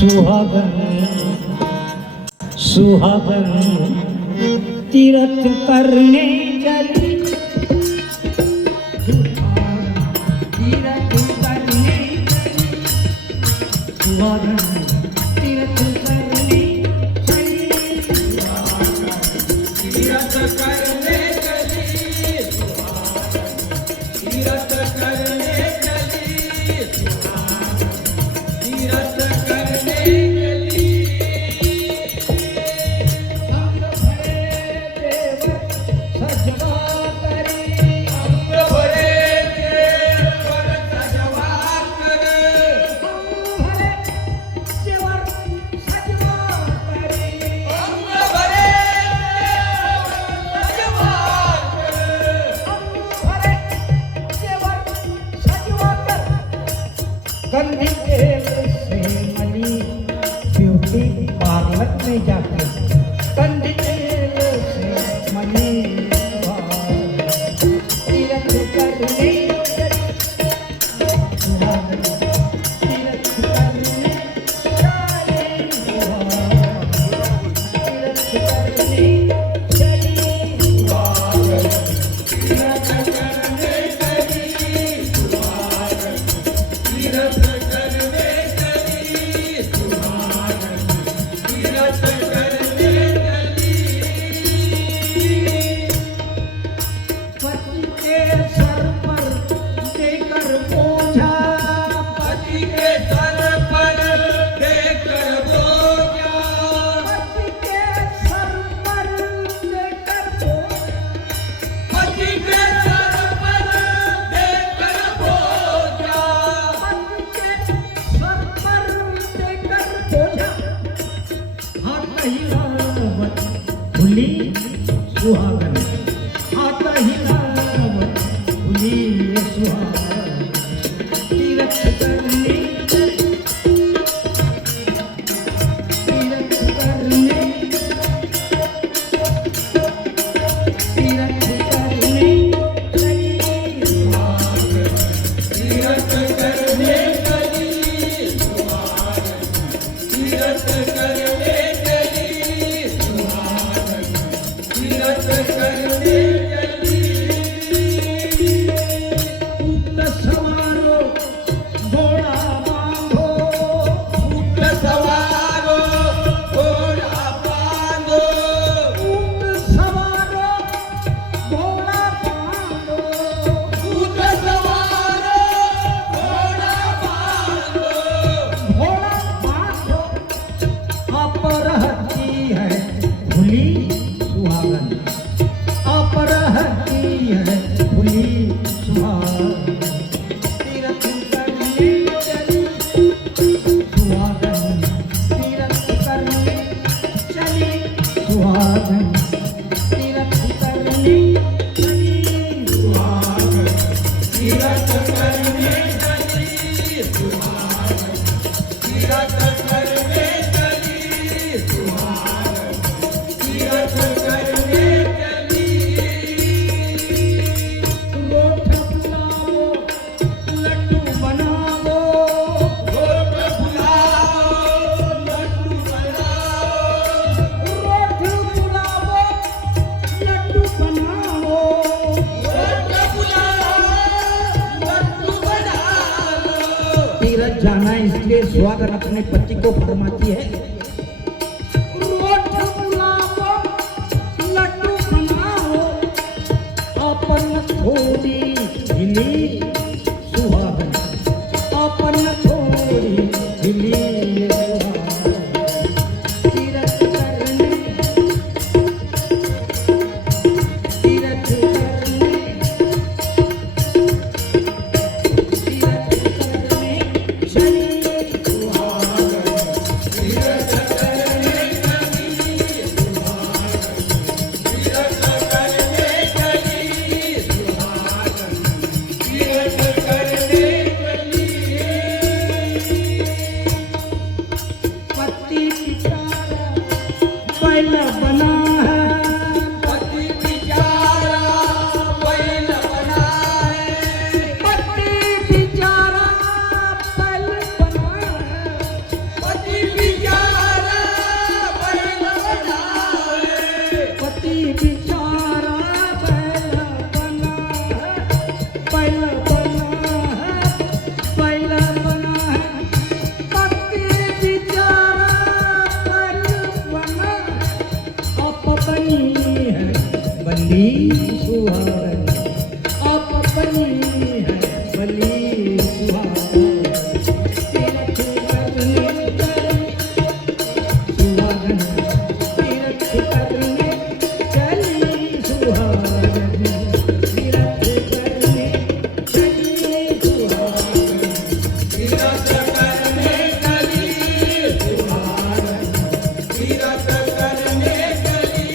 सुहागन सुहागन तीरथ करने चली, तीरथ करने चली, सुहागन तीरथ करने चली, तीरथ करने चली, तीरथ करने चली, तीरथ करने चली। अंग भरे देव सजवा करी, अंग भरे देव सजवा करी, अंग भरे देव सजवा करी, अंग भरे देव सजवा करी, अंग भरे देव सजवा करी। कंधी देव से मनी ब्यूटी पार्लर में जाके, कंधी देव से मनी तीरथ करने चली, सुहागन तीरथ करने चली, तीरथ करने चली, सुहागन तीरथ करने चली, सुहागन तीरथ करने चली, सुहागन तीरथ करने चली। पति के सर पर देकर बोझा, पति के सर पर देकर बोझा, पति के सर पर देकर बोझा, पति के सर पर देकर बोझा, पति के सर पर देकर बोझा। हाथ हिलावत भूली सुहागन, हाथ हिलावत भूली सुहागन, तीरथ करने चली, तीरथ करने, तीरथ करने चली, सुहागन तीरथ करने चली, सुहागन तीरथ करने चली, सुहागन तीरथ करने चली। ऊँट सवारो घोड़ा बांधो, ऊँट सवारो घोड़ा बांधो, ऊँट सवारो घोड़ा बांधो, ऊँट सवारो घोड़ा बांधो, घोड़ा बांधो। आप रहती है भूली सुहागन, आप रहती है भूली सुहागन, तीरथ करने चली, सुहागन तीरथ करने चली, सुहागन तीरथ करने चली, सुहागन तीरथ करने चली, सुहागन तीरथ करने चली, सुहागन तीरथ करने चली। रोट फुलाओ लड्डू बनाओ, रोट फुलाओ लड्डू बनाओ, रोट फुलाओ लड्डू बनाओ, रोट फुलाओ लड्डू बनाओ। तीरथ जाना है इसलिए सुहागन अपने पति को फरमाती है, रोट फुलाओ लड्डू बनाओ, अपन थोड़ी हिली सुहागन, अपन थोड़ी हिली सुहागन, तीरथ करने, तीरथ करने, तीरथ करने चली, सुहागन तीरथ करने चली, सुहागन तीरथ करने चली, सुहागन तीरथ करने चली। पति बिचारा बैल बना है, पति बिचारा बैल बना है, पति बिचारा बैल बना है, पति चली सुहागन आप अपनी है भली सुहागन तीरथ करने सुहागन तीरथ करने चली सुहागन तीरथ करने चली सुहागन तीरथ करने चली सुहागन तीरथ करने चली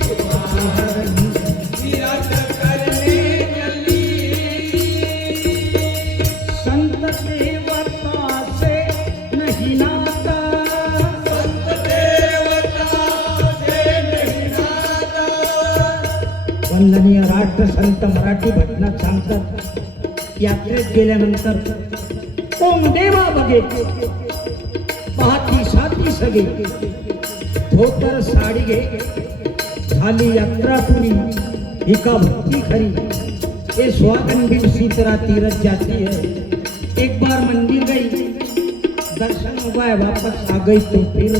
सुहागन तीरथ करने चली। संत देवता से नहीं नाता संत देवता से नहीं नाता। वंदनीय राष्ट्रसंत मराठी भजनात सांगतात यात्रेत गेल्यानंतर ओम देवा बगे पाहती साथी सगे धोतर साडी घे झाली यात्रा पुरी एका भक्ति खरी ये सुहागन दिवसी तेरा तीरथ जाती है एक बार मंदिर गई दर्शन हुआ है वापस आ गई तो फिर